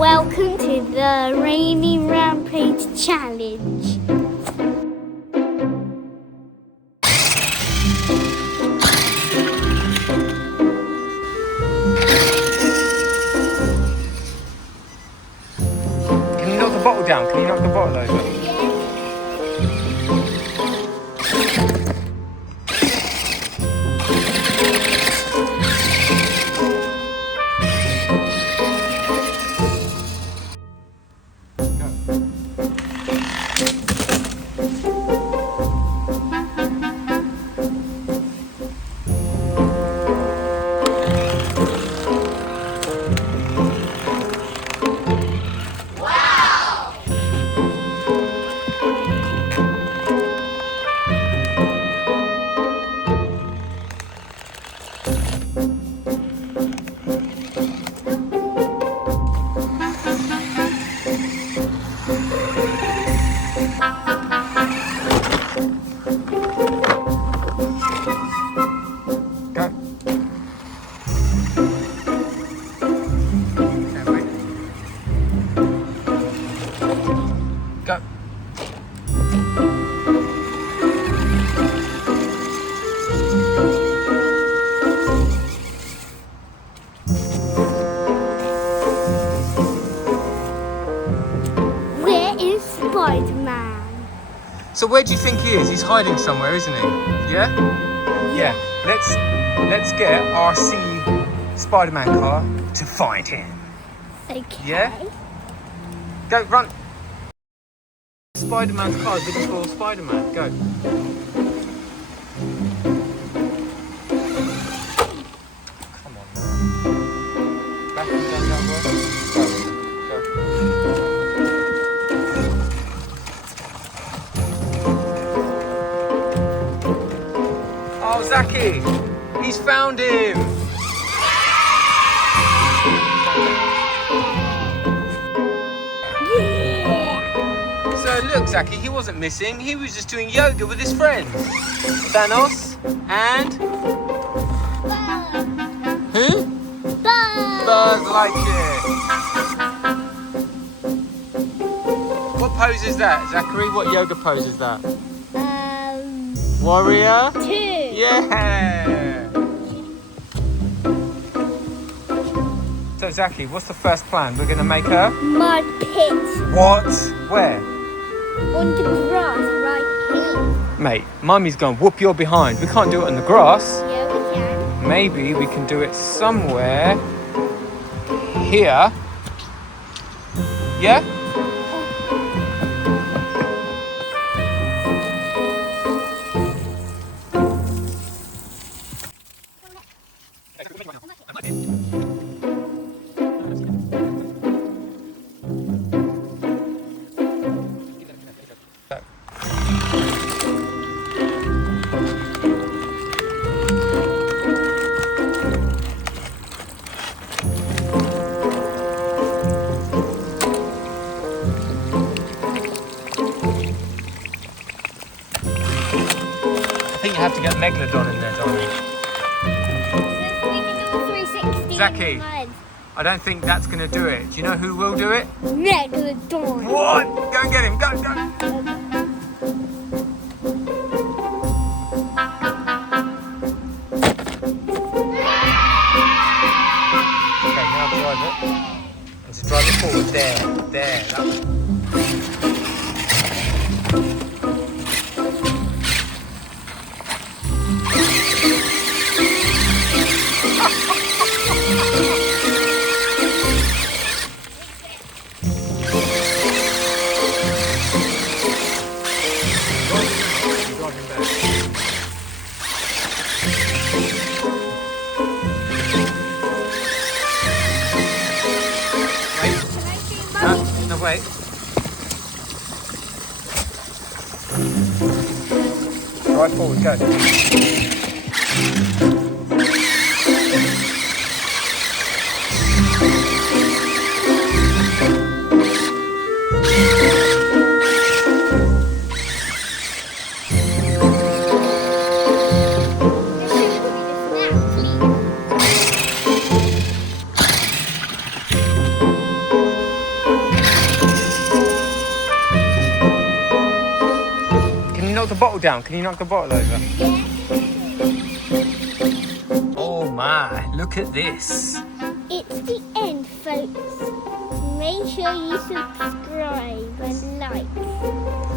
Welcome to the Rainy Rampage Challenge. Can you knock the bottle down? Can you knock the bottle over? Go. Where is Spider-Man? So where do you think he is? He's hiding somewhere, isn't he? Yeah? Yeah. Let's get our Spider-Man car to find him. Okay. Yeah? Go, run. Spider-Man's car is looking for Spider-Man. Go. Come on, man. Back and down that way. Go. Go. Oh, Zaccy! He's found him! So look, Zaccy, he wasn't missing. He was just doing yoga with his friends. Thanos and... Who? Buzz Lightyear. What pose is that, Zachary? What yoga pose is that? Warrior? 2. Yeah! So, Zaccy, what's the first plan? We're going to make a... Mud pit. What? Where? On the grass right here. Mate, Mummy's going to whoop your behind. We can't do it on the grass. Yeah, we can. Maybe we can do it somewhere here. Yeah? I think you have to get Megalodon in there, darling. We can do a 360. Zaccy, I don't think that's going to do it. Do you know who will do it? Megalodon. What? Go and get him. Go, go. Okay, now drive it. And to drive it forward. There. That. No, wait. Right forward, go. bottle down. Can you knock the bottle over? Yeah. Oh my, look at this. It's the end, folks. Make sure you subscribe and like.